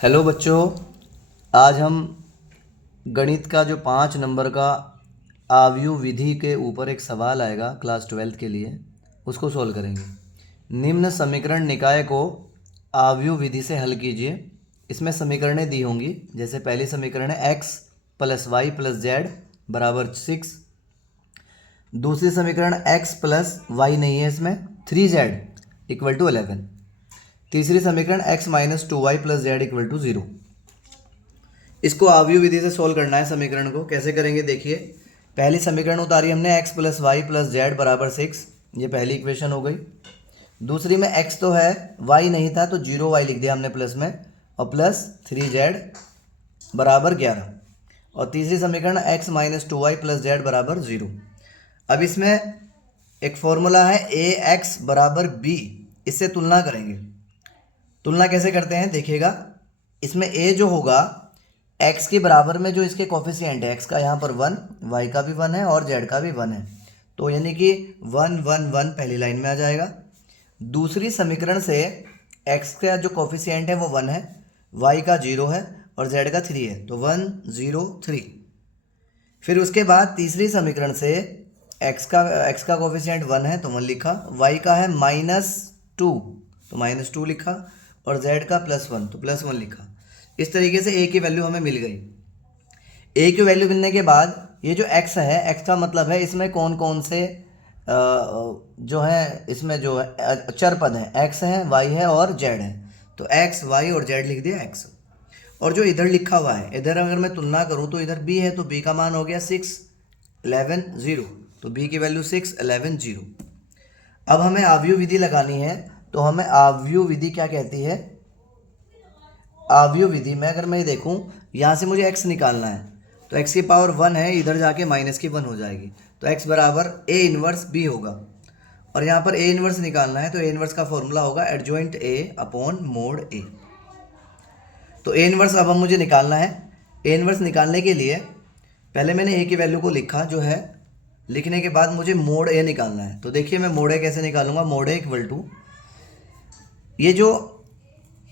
Hello बच्चों, आज हम गणित का जो 5 नंबर का आव्यूह विधि के ऊपर एक सवाल आएगा क्लास 12 के लिए, उसको सोल्व करेंगे। निम्न समीकरण निकाय को आव्यूह विधि से हल कीजिए। इसमें समीकरणें दी होंगी, जैसे पहली समीकरण है x plus y plus z बराबर 6। दूसरी समीकरण x प्लस वाई नहीं है, इसमें 3z इक्वल टू 11। तीसरी समीकरण x minus 2y plus z equal to 0। इसको आव्यूह विधि से सोल्व करना है। समीकरण को कैसे करेंगे देखिए। पहली समीकरण उतारी हमने x plus y plus z बराबर 6, ये पहली इक्वेशन हो गई। दूसरी में x तो है, y नहीं था तो 0y लिख दिया हमने प्लस में, और प्लस 3z बराबर 11। और तीसरी समीकरण x minus 2y plus z बराबर 0। अब इसमें एक फॉर्मूला है ax बराबर b, इससे तुलना करेंगे। तुलना कैसे करते हैं देखिएगा। इसमें a जो होगा x के बराबर में जो इसके कोफिशिएंट है, x का यहाँ पर 1, y का भी 1 है और z का भी 1 है, तो यानी कि 1 1 1 पहली लाइन में आ जाएगा। दूसरी समीकरण से x का जो कोफिशिएंट है वो 1 है, y का 0 है और z का 3 है, तो 1 0 3। फिर उसके बाद तीसरी समीकरण से x का कोफिशिएंट 1 है तो 1 लिखा, y का है -2 तो -2 लिखा, और z का +1 तो +1 लिखा। इस तरीके से a की वैल्यू हमें मिल गई। a की वैल्यू मिलने के बाद ये जो x है, x का मतलब है इसमें कौन कौन से जो है, इसमें जो है चर पद हैं, x है, y है और z है, तो x y और z लिख दिया x। और जो इधर लिखा हुआ है, इधर अगर मैं तुलना करूँ तो इधर b है, तो b का मान हो गया 6 11 0, तो b की वैल्यू 6 11 0। अब हमें आव्यूह विधि लगानी है, तो हमें आव्यूह विधि क्या कहती है। आव्यूह विधि में अगर मैं देखूं, यहाँ से मुझे x निकालना है, तो x की पावर 1 है, इधर जाके माइनस की 1 हो जाएगी, तो x बराबर a इनवर्स b होगा। और यहाँ पर a इनवर्स निकालना है, तो a इनवर्स का फॉर्मूला होगा adjoint a upon mode a। तो a इनवर्स अब हम मुझे निकालना है। a इनवर्स निकालने के लिए पहले मैंने a की वैल्यू को लिखा जो है, लिखने के बाद मुझे मोड a निकालना है। तो देखिए मैं मोड a कैसे निकालूंगा। मोड a इक्वल टू, ये जो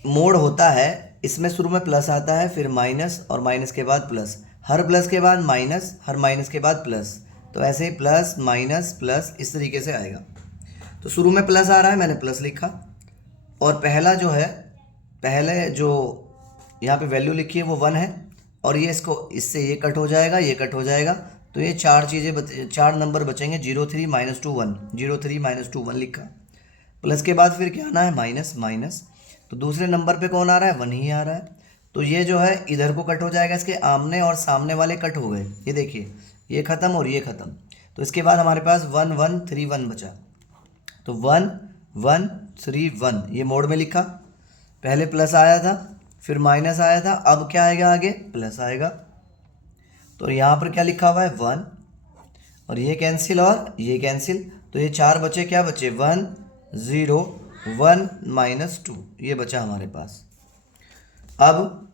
मोड होता है इसमें शुरू में प्लस आता है, फिर माइनस और माइनस के बाद प्लस, हर प्लस के बाद माइनस, हर माइनस के बाद प्लस, तो ऐसे ही प्लस माइनस प्लस इस तरीके से आएगा। तो शुरू में प्लस आ रहा है, मैंने प्लस लिखा, और पहला जो है, पहले जो यहाँ पे वैल्यू लिखी है वो 1 है, और ये इसको इससे ये कट हो जाएगा, ये कट हो जाएगा, तो ये चार नंबर बचेंगे, 0 3 -2 1, 0 3 -2 1 लिखा। प्लस के बाद फिर क्या आना है, माइनस माइनस, तो दूसरे नंबर पे कौन आ रहा है, 1 ही आ रहा है, तो ये जो है इधर को कट हो जाएगा, इसके आमने और सामने वाले कट हो गए, ये देखिए ये ख़त्म और ये ख़त्म। तो इसके बाद हमारे पास 1 1 3 1 बचा, तो 1 1 3 1 ये मोड में लिखा। पहले प्लस आया था, फिर माइनस आया था, अब क्या आएगा, आगे प्लस आएगा। तो यहाँ पर क्या लिखा हुआ है, 1, और ये कैंसिल और ये कैंसिल, तो ये 4 बचे, क्या बचे, 1 0 1 -2, ये बचा हमारे पास। अब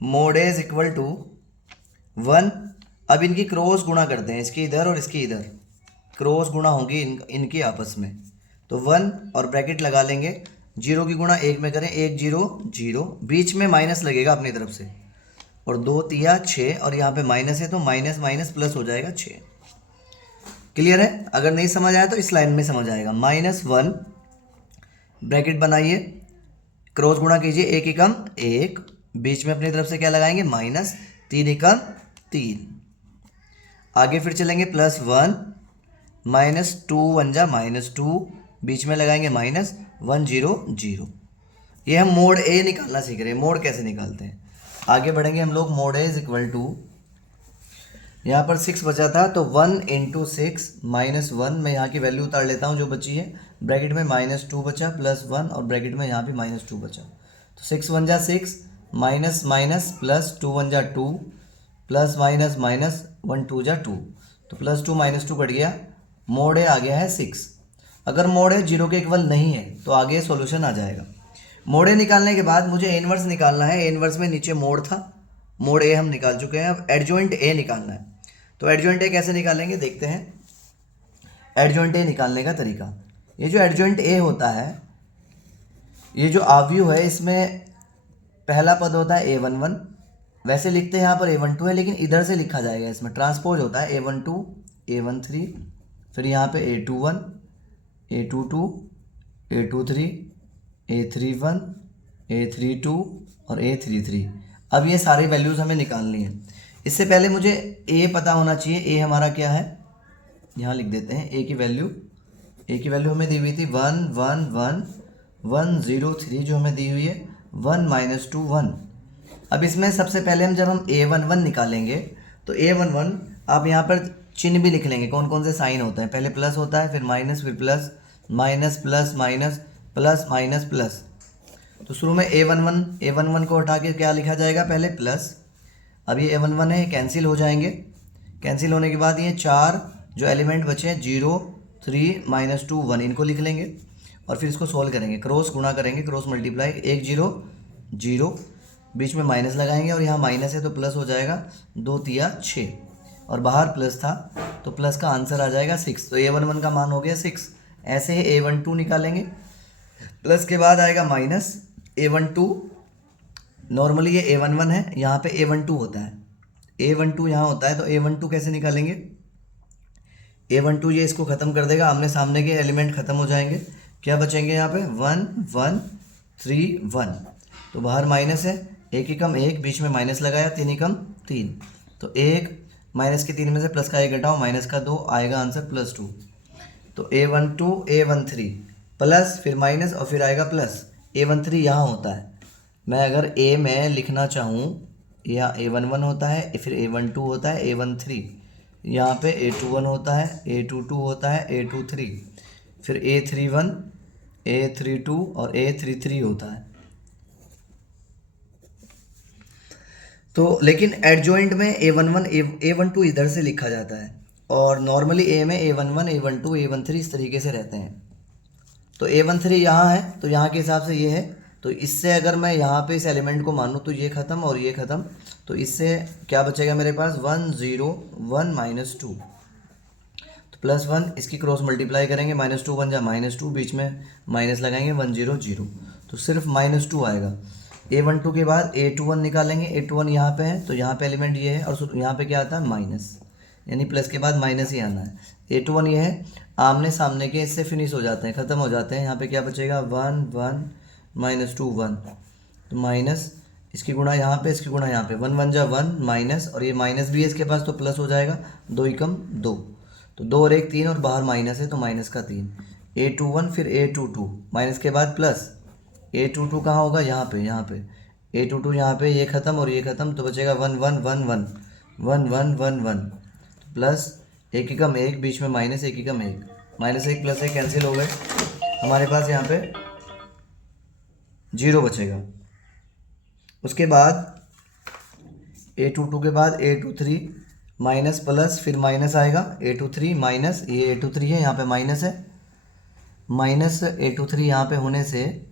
mod A is equal to 1। अब इनकी क्रॉस गुणा करते हैं, इसकी इधर और इसकी इधर क्रॉस गुणा होगी इनकी आपस में, तो 1 और ब्रैकेट लगा लेंगे, 0 की गुणा 1 में करें, 1 0 0, बीच में माइनस लगेगा अपनी तरफ से, और 2 तिया 6, और यहाँ पे माइनस है तो माइनस माइनस प्लस हो जाएगा 6। क्लियर है। अगर नहीं समझ आया तो इस लाइन में समझ आएगा। -1 ब्रैकेट बनाइए, क्रॉस गुणा कीजिए, 1 एकम 1, बीच में अपनी तरफ से क्या लगाएंगे, माइनस, 3 एकम 3, आगे फिर चलेंगे +1 -2 1 जा -2, बीच में लगाएंगे माइनस, 1 0 0। ये हम मोड ए निकालना सीख रहे हैं। मोड कैसे निकालते हैं, आगे बढ़ेंगे हम लोग। Mod A is equal to, यहाँ पर 6 बचा था, तो 1 × 6 -1, मैं यहाँ की वैल्यू उतार लेता हूँ जो बची है, ब्रैकेट में -2 बचा, +1 और ब्रैकेट में यहाँ भी -2 बचा, तो 6 1 जा 6, माइनस माइनस प्लस 2 1 जा 2, प्लस माइनस माइनस 1 2 जा 2, तो +2 -2 कट गया। मोड ए आ गया है 6। अगर मोड ए 0 के इक्वल नहीं है तो आगे सॉल्यूशन आ जाएगा। मोड ए निकालने के बाद मुझे ए इनवर्स निकालना है। ए इनवर्स में नीचे मोड था, मोड ए हम निकाल चुके हैं, अब एडजॉइंट ए निकालना है। तो एडजॉइंट ए कैसे निकालेंगे देखते हैं। एडजॉइंट ए निकालने का तरीका, ये जो एडजॉइंट ए होता है, ये जो आव्यूह है, इसमें पहला पद होता है A11, वैसे लिखते हैं यहाँ पर A12 है लेकिन इधर से लिखा जाएगा, इसमें ट्रांसपोज होता है A12 A13, फिर यहाँ पे A21 A22 A23 A31 A32 और A33। अब ये सारी वैल्यूज़ हमें निकालनी है। इससे पहले मुझे A पता होना चाहिए। A हमारा क्या है, यहाँ लिख देते हैं। A की वैल्यू हमें दी हुई थी 1 1 1 1 0 3 जो हमें दी हुई है 1 -2 1। अब इसमें सबसे पहले जब हम A11 निकालेंगे तो A11 आप यहाँ पर चिन्ह भी लिख लेंगे, कौन कौन से साइन होते हैं। पहले प्लस होता है, फिर माइनस, फिर plus, minus plus minus plus minus plus. तो शुरू में A11 को हटा के क्या लिखा जाएगा, पहले प्लस। अब ये A11 है, कैंसिल हो जाएंगे। कैंसिल होने के बाद ये चार जो एलिमेंट बचे हैं 0 3 -2 1 इनको लिख लेंगे और फिर इसको सोल्व करेंगे, क्रॉस गुणा करेंगे, क्रॉस मल्टीप्लाई, 1 0 0, बीच में माइनस लगाएंगे और यहाँ माइनस है तो प्लस हो जाएगा, 2 तिया 6 और बाहर प्लस था तो प्लस का आंसर आ जाएगा 6। तो A11 का मान हो गया 6। ऐसे ही A12 निकालेंगे, प्लस के बाद आएगा माइनस A12। नॉर्मली ये A11 है, यहाँ पे A12 होता है, A12 यहाँ होता है। तो A12 कैसे निकालेंगे, A12 ये इसको ख़त्म कर देगा, आमने सामने के एलिमेंट ख़त्म हो जाएंगे। क्या बचेंगे यहाँ पे 1 1 3 1। तो बाहर माइनस है, 1 एकम 1, बीच में माइनस लगाया, 3 एकम 3। तो 1 माइनस के 3 में से प्लस का 1 घटाओ, माइनस का 2 आएगा आंसर +2। तो A12 A13 प्लस फिर माइनस और फिर आएगा प्लस। A13 यहाँ होता है, मैं अगर A में लिखना चाहूँ या A11 होता है, फिर A12 होता है, A13 यहाँ पे A21 होता है, A22 होता है, A23 फिर A31 A32 और A33 होता है। तो लेकिन एडजॉइंट में A11 A12 इधर से लिखा जाता है और नॉर्मली A में A11 A12 A13 इस तरीके से रहते हैं। तो A13 यहाँ है तो यहाँ के हिसाब से ये है, तो इससे अगर मैं यहाँ पे इस एलिमेंट को मानूँ तो ये ख़त्म और ये ख़त्म। तो इससे क्या बचेगा मेरे पास 1 0 1 -2, तो +1 इसकी क्रॉस मल्टीप्लाई करेंगे, -2 1 जा -2, बीच में माइनस लगाएंगे 1 0 0, तो सिर्फ -2 आएगा। A12 के बाद A21 निकालेंगे, A21 यहाँ पे है तो यहाँ पे एलिमेंट ये है और यहाँ पे क्या आता है माइनस, यानी प्लस के बाद माइनस ही आना है। A21 ये है, आमने सामने के इससे फिनिश हो जाते हैं, ख़त्म हो जाते हैं। यहाँ पे क्या बचेगा 1 1 -2 1, तो माइनस इसकी गुणा यहाँ पे, इसकी गुणा यहाँ पे, 1 1 जा 1 माइनस और ये माइनस भी है इसके पास तो प्लस हो जाएगा, 2 एकम 2, तो 2 और 1 3 और बाहर माइनस है तो माइनस का 3। A21 फिर A22 माइनस के बाद प्लस, A22 कहाँ होगा, यहाँ पे A22 यहाँ पे, ये ख़त्म और ये ख़त्म, तो बचेगा 1 1 1 1 1 1 1 1, प्लस 1 एकम 1, बीच में माइनस 1 एकम 1, -1 + 1 कैंसिल हो गए, हमारे पास यहाँ पे 0 बचेगा। उसके बाद A22 के बाद A23 माइनस प्लस फिर माइनस आएगा, A23 माइनस, ये A23 है यहाँ पे माइनस है, माइनस A23 यहाँ पे होने से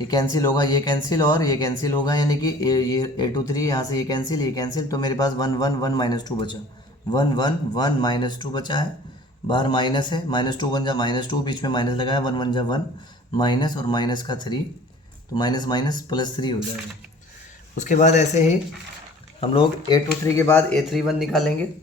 ये कैंसिल होगा, ये कैंसिल और ये कैंसिल होगा, यानी कि ये A23 यहाँ से ये कैंसिल, तो मेरे पास 1 1 1 -2 बचा, 1 1 1 -2 बचा है, बाहर माइनस है, -2 1 जा -2, बीच में माइनस लगाया, 1 1 जा 1 माइनस और माइनस का 3, तो माइनस माइनस +3 हो जाएगा। उसके बाद ऐसे ही हम लोग A23 के बाद A31 निकालेंगे।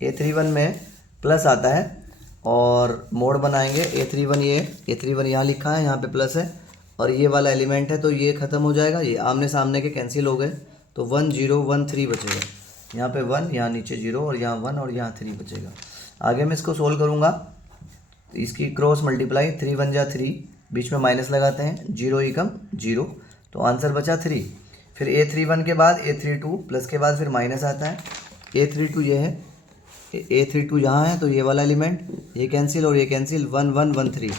A31 में प्लस आता है और मोड बनाएंगे, A31 यहाँ लिखा है, यहाँ पे प्लस है और ये वाला एलिमेंट है तो ये ख़त्म हो जाएगा, ये आमने सामने के कैंसिल हो गए, तो 1 0 1 3 बचेगा, यहाँ पे 1, यहाँ नीचे 0 और यहाँ 1 और यहाँ 3 बचेगा। आगे मैं इसको सोल्व करूँगा, तो इसकी क्रॉस मल्टीप्लाई, 3 1 जा 3, बीच में माइनस लगाते हैं, 0 एकम 0, तो आंसर बचा 3। फिर A31 के बाद A32 प्लस के बाद फिर माइनस आता है, A32 ये है, A32 यहाँ है तो ये वाला एलिमेंट, ये कैंसिल और ये कैंसिल, 1 1 1 3,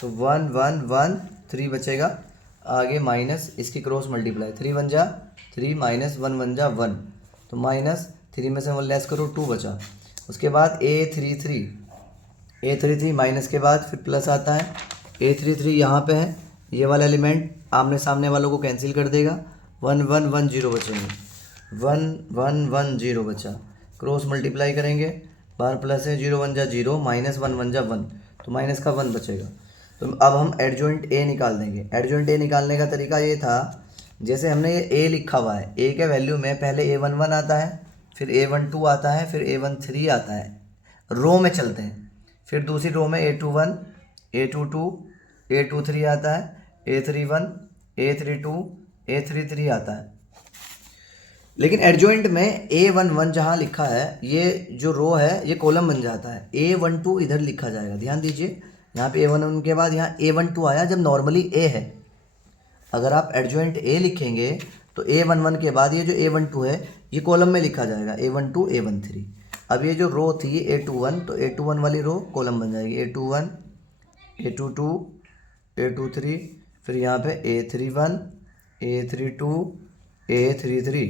तो 1 1 1 3 बचेगा। आगे माइनस इसकी क्रॉस मल्टीप्लाई, 3 1 जा 3 माइनस 1 1 जा 1, तो -3 में से 1 लेस करो 2 बचा। उसके बाद A33 माइनस के बाद फिर प्लस आता है, A33 यहाँ पे है, ये वाला एलिमेंट आमने सामने वालों को कैंसिल कर देगा, 1 1 1 0 बचेंगे, 1 1 1 0 बचा, क्रॉस मल्टीप्लाई करेंगे, बाहर प्लस है, 0 1 जा 0 माइनस 1 1 जा 1, तो माइनस का 1 बचेगा। तो अब हम एडजॉइंट A निकाल देंगे। एडजॉइंट A निकालने का तरीका ये था जैसे हमने ये ए लिखा हुआ है, ए के वैल्यू में पहले A11 आता है, फिर A12 आता है, फिर A13 आता है, रो में चलते हैं। फिर दूसरी रो में A21, A22, A23 आता है, A31, A32, A33 आता है। लेकिन एडजॉइंट में A11 जहाँ लिखा है, ये जो रो है ये कॉलम बन जाता है। A12 इधर लिखा जाएगा, ध्यान दीजिए। यहाँ पे A11 के बाद यहाँ A12 आया जब नॉर्मली A है। अगर आप एडजॉइंट A लिखेंगे तो A11 के बाद ये जो A12 है ये कॉलम में लिखा जाएगा, A12, A13। अब ये जो रो थी A21, तो A21 वाली रो कॉलम बन जाएगी, A21, A22, A23, फिर यहाँ पे A31, A32, A33।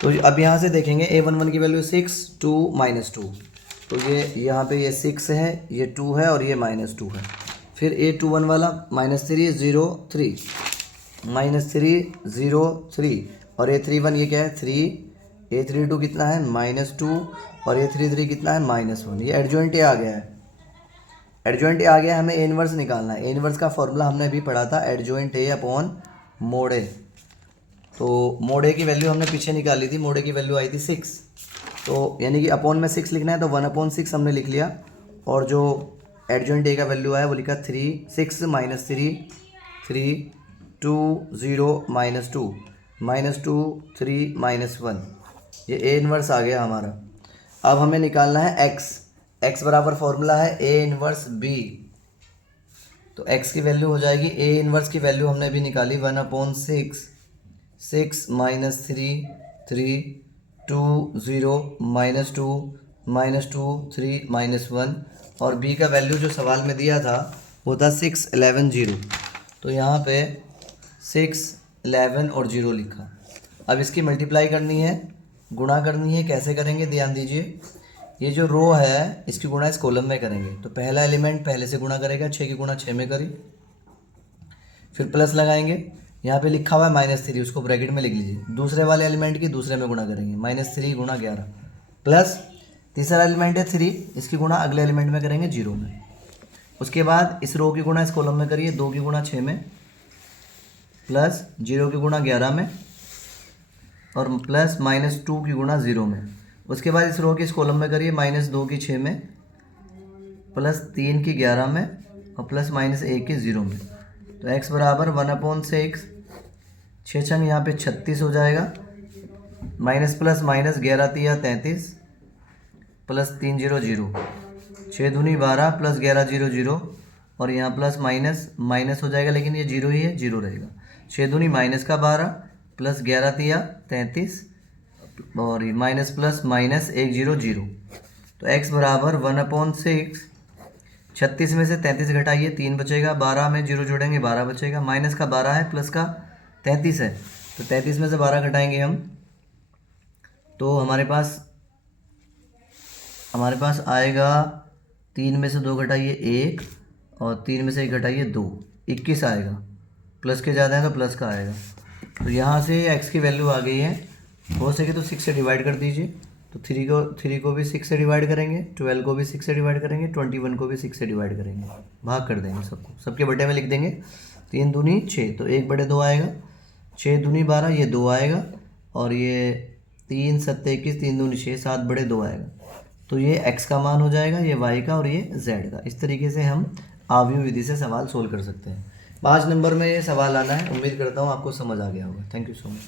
तो अब यहाँ से देखेंगे A11 की वैल्यू 6, 2, -2। तो ये यहाँ पे ये 6 है, ये 2 है और ये -2 है। फिर A21 वाला -3, 0, 3, -3, 0, 3 और A31 ये क्या है 3, A32 कितना है -2 और A33 कितना है -1। ये एडजॉइंट A आ गया है। एडजॉइंट A आ गया, हमें A इनवर्स निकालना है। A इनवर्स का फॉर्मूला हमने अभी पढ़ा था, adjoint A upon mode A। तो मोड A की वैल्यू हमने पीछे निकाली थी, मोड A की वैल्यू आई थी 6। तो यानी कि अपॉन में 6 लिखना है तो 1/6 हमने लिख लिया, और जो एडजॉइंट A का वैल्यू आया वो लिखा 3, 6 -3, 3, 2, 0, -2, -2, 3, -1। ये A इनवर्स आ गया हमारा। अब हमें निकालना है x बराबर फॉर्मूला है A इनवर्स B। तो x की वैल्यू हो जाएगी, A इनवर्स की वैल्यू हमने भी निकाली 1/6, 6 -3, 3, 2, 0, -2, -2, 3, -1। और b का वैल्यू जो सवाल में दिया था वो था 6, 11, 0। तो यहाँ पे 6, 11 और 0 लिखा। अब इसकी मल्टीप्लाई करनी है, गुणा करनी है। कैसे करेंगे ध्यान दीजिए। ये जो रो है इसकी गुणा इस कॉलम में करेंगे। तो पहला एलिमेंट पहले से गुणा करेगा, 6 की गुणा 6 में करी, फिर प्लस लगाएंगे। यहाँ पे लिखा हुआ है -3, उसको ब्रैकेट में लिख लीजिए। दूसरे वाले एलिमेंट की दूसरे में गुणा करेंगे, -3 गुणा 11, प्लस तीसरा एलिमेंट है 3, इसकी गुणा अगले एलिमेंट में करेंगे 0 में। उसके बाद इस रो की गुणा इस कॉलम में करिए, 2 की गुणा 6 में, प्लस 0 की गुणा 11 में, और प्लस -2 की गुणा 0 में। उसके बाद इस रो की इस कॉलम में करिए, -2 की 6 में, प्लस 3 की 11 में, और प्लस -1 की 0 में। तो x बराबर 1/6, 6 छंग यहाँ पे 36 हो जाएगा, माइनस प्लस माइनस 11 तिया 33, प्लस 3 0 0, 6 दूनी 12, प्लस 11 0 0, और यहाँ प्लस माइनस माइनस हो जाएगा, लेकिन ये 0 ही है, 0 रहेगा। 6 दूनी माइनस का 12, प्लस 11 तिया 33, और माइनस प्लस माइनस 1 0 0। तो x बराबर 1/6, 36 में से 33 घटाइए, 3 बचेगा, 12 में 0 जोड़ेंगे 12 बचेगा, माइनस का 12 है, प्लस का 33 है, तो 33 में से 12 घटाएंगे हम, तो हमारे पास आएगा 3 में से 2 घटाइए 1, और 3 में से 1 घटाइए 2, 21 आएगा। प्लस के ज़्यादा है तो प्लस का आएगा। तो यहाँ से x की वैल्यू आ गई है। हो सके तो 6 से डिवाइड कर दीजिए। तो 3 को भी 6 से डिवाइड करेंगे, 12 को भी 6 से डिवाइड करेंगे, 21 को भी 6 से डिवाइड करेंगे, भाग कर देंगे सबको, सबके बटे में लिख देंगे। 3 दूनी 6, तो 1/2 आएगा, 6 दूनी 12, ये 2 आएगा, और ये 3 7 21, 3 दूनी 6, 7/2 आएगा। तो ये x का मान हो जाएगा, ये y का, और ये z का। इस तरीके से हम आव्यूह विधि से सवाल सोल्व कर सकते हैं। 5 नंबर में ये सवाल आना है। उम्मीद करता हूँ आपको समझ आ गया होगा। Thank you so much.